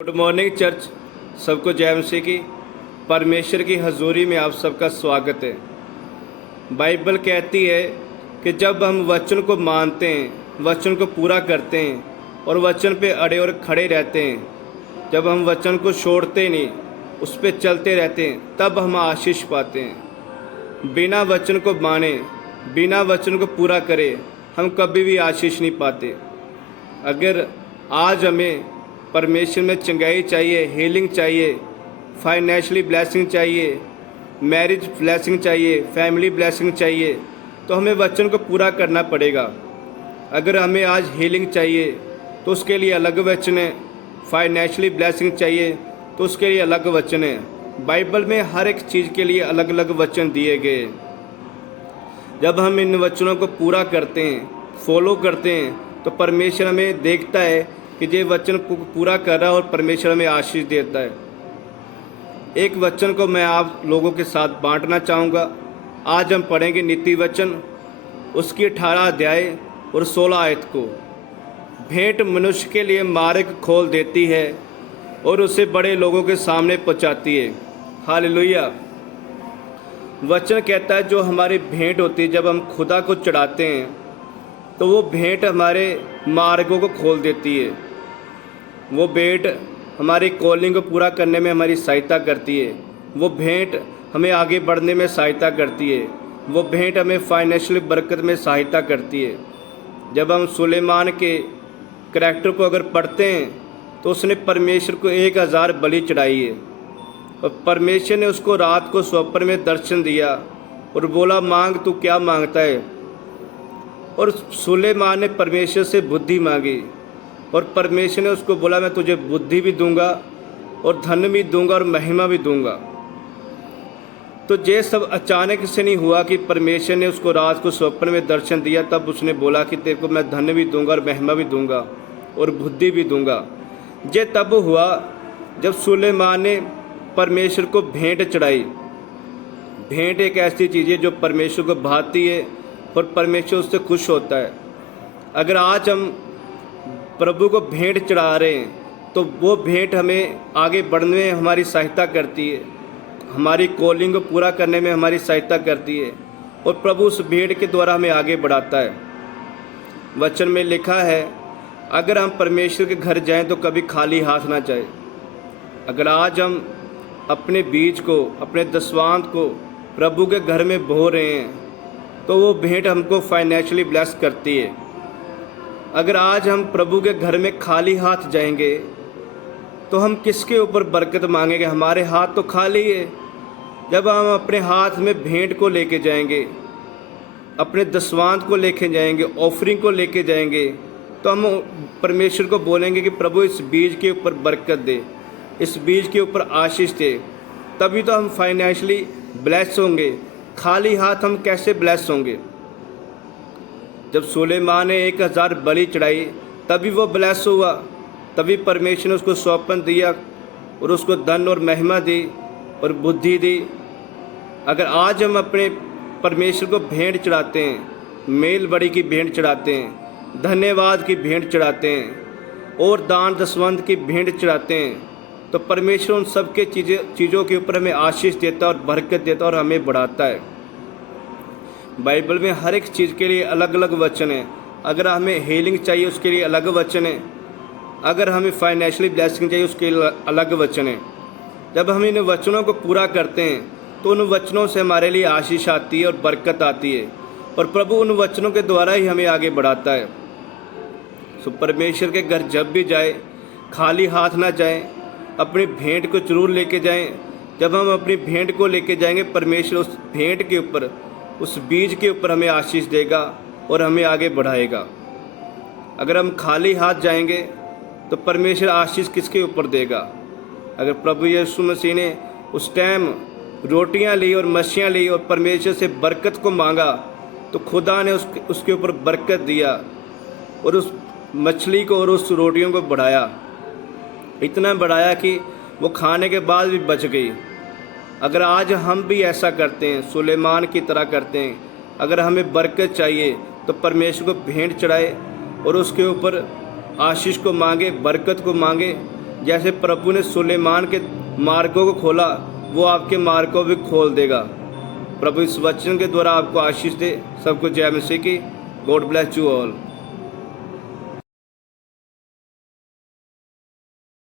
Good morning church. सबको जय मसीह की। परमेश्वर की हजूरी में आप सबका स्वागत है। बाइबल कहती है कि जब हम वचन को मानते हैं, वचन को पूरा करते हैं और वचन पे अड़े और खड़े रहते हैं, जब हम वचन को छोड़ते नहीं, उस पर चलते रहते हैं, तब हम आशीष पाते हैं। बिना वचन को माने, बिना वचन को पूरा करे, हम कभी भी आशीष नहीं पाते। अगर आज हमें परमेश्वर में चंगाई चाहिए, हीलिंग चाहिए, फाइनेंशियली ब्लेसिंग चाहिए, मैरिज ब्लेसिंग चाहिए, फैमिली ब्लेसिंग चाहिए, तो हमें वचन को पूरा करना पड़ेगा। अगर हमें आज हीलिंग चाहिए तो उसके लिए अलग वचन है, फाइनेंशियली ब्लेसिंग चाहिए तो उसके लिए अलग वचन है। बाइबल में हर एक चीज़ के लिए अलग अलग वचन दिए गए। जब हम इन वचनों को पूरा करते हैं, फॉलो करते हैं, तो परमेश्वर हमें देखता है कि ये वचन को पूरा कर रहा है और परमेश्वर हमें आशीष देता है। एक वचन को मैं आप लोगों के साथ बांटना चाहूँगा। आज हम पढ़ेंगे नीति वचन, उसकी 18 अध्याय और 16 आयत को। भेंट मनुष्य के लिए मार्ग खोल देती है और उसे बड़े लोगों के सामने पहुँचाती है। हालेलुया। वचन कहता है जो हमारी भेंट होती है, जब हम खुदा को चढ़ाते हैं तो वो भेंट हमारे मार्गों को खोल देती है। वो भेंट हमारी कॉलिंग को पूरा करने में हमारी सहायता करती है। वो भेंट हमें आगे बढ़ने में सहायता करती है। वो भेंट हमें फाइनेंशियल बरकत में सहायता करती है। जब हम सुलेमान के करैक्टर को अगर पढ़ते हैं तो उसने परमेश्वर को 1000 बलि चढ़ाई है और परमेश्वर ने उसको रात को स्वप्न में दर्शन दिया और बोला, मांग तू क्या मांगता है। और सुलेमान ने परमेश्वर से बुद्धि मांगी और परमेश्वर ने उसको बोला, मैं तुझे बुद्धि भी दूंगा और धन भी दूंगा और महिमा भी दूंगा। तो ये सब अचानक से नहीं हुआ कि परमेश्वर ने उसको रात को स्वप्न में दर्शन दिया तब उसने बोला कि तेरे को मैं धन भी दूंगा और महिमा भी दूंगा और बुद्धि भी दूंगा। ये तब हुआ जब सुलेमान ने परमेश्वर को भेंट चढ़ाई। भेंट एक ऐसी चीज़ है जो परमेश्वर को भाती है और परमेश्वर उससे खुश होता है। अगर आज हम प्रभु को भेंट चढ़ा रहे हैं तो वो भेंट हमें आगे बढ़ने में हमारी सहायता करती है, हमारी कॉलिंग को पूरा करने में हमारी सहायता करती है और प्रभु उस भेंट के द्वारा हमें आगे बढ़ाता है। वचन में लिखा है, अगर हम परमेश्वर के घर जाएं तो कभी खाली हाथ ना जाए। अगर आज हम अपने बीज को, अपने दसवांत को प्रभु के घर में बो रहे हैं तो वो भेंट हमको फाइनेंशियली ब्लेस करती है। अगर आज हम प्रभु के घर में खाली हाथ जाएंगे तो हम किसके ऊपर बरकत मांगेंगे? हमारे हाथ तो खाली है। जब हम अपने हाथ में भेंट को लेके जाएंगे, अपने दसवांत को लेके जाएंगे, ऑफरिंग को लेके जाएंगे, तो हम परमेश्वर को बोलेंगे कि प्रभु इस बीज के ऊपर बरकत दे, इस बीज के ऊपर आशीष दे। तभी तो हम फाइनेंशियली ब्लेस होंगे। खाली हाथ हम कैसे ब्लेस होंगे? जब सुलेमान ने 1000 बलि चढ़ाई तभी वो ब्लेस हुआ, तभी परमेश्वर ने उसको स्वप्न दिया और उसको धन और महिमा दी और बुद्धि दी। अगर आज हम अपने परमेश्वर को भेंट चढ़ाते हैं, मेल बड़ी की भेंट चढ़ाते हैं, धन्यवाद की भेंट चढ़ाते हैं और दान दसवंत की भेंट चढ़ाते हैं, तो परमेश्वर उन सब के चीज़ों के ऊपर हमें आशीष देता है और बरकत देता है और हमें बढ़ाता है। बाइबल में हर एक चीज़ के लिए अलग अलग वचन है। अगर हमें हीलिंग चाहिए उसके लिए अलग वचन है, अगर हमें फाइनेंशियली ब्लेसिंग चाहिए उसके लिए अलग वचन है। जब हम इन वचनों को पूरा करते हैं तो उन वचनों से हमारे लिए आशीष आती है और बरकत आती है और प्रभु उन वचनों के द्वारा ही हमें आगे बढ़ाता है। सो परमेश्वर के घर जब भी जाए खाली हाथ ना जाएं, अपनी भेंट को जरूर लेके जाएं। जब हम अपनी भेंट को लेके जाएंगे, परमेश्वर उस भेंट के ऊपर, उस बीज के ऊपर हमें आशीष देगा और हमें आगे बढ़ाएगा। अगर हम खाली हाथ जाएंगे तो परमेश्वर आशीष किसके ऊपर देगा? अगर प्रभु यीशु मसीह ने उस टाइम रोटियां ली और मच्छियाँ ली और परमेश्वर से बरकत को मांगा तो खुदा ने उसके ऊपर बरकत दिया और उस मछली को और उस रोटियों को बढ़ाया, इतना बढ़ाया कि वो खाने के बाद भी बच गई। अगर आज हम भी ऐसा करते हैं, सुलेमान की तरह करते हैं, अगर हमें बरकत चाहिए तो परमेश्वर को भेंट चढ़ाए और उसके ऊपर आशीष को मांगे, बरकत को मांगे, जैसे प्रभु ने सुलेमान के मार्गों को खोला, वो आपके मार्ग को भी खोल देगा। प्रभु इस वचन के द्वारा आपको आशीष दे। सबको जय मसीह की। God bless you all.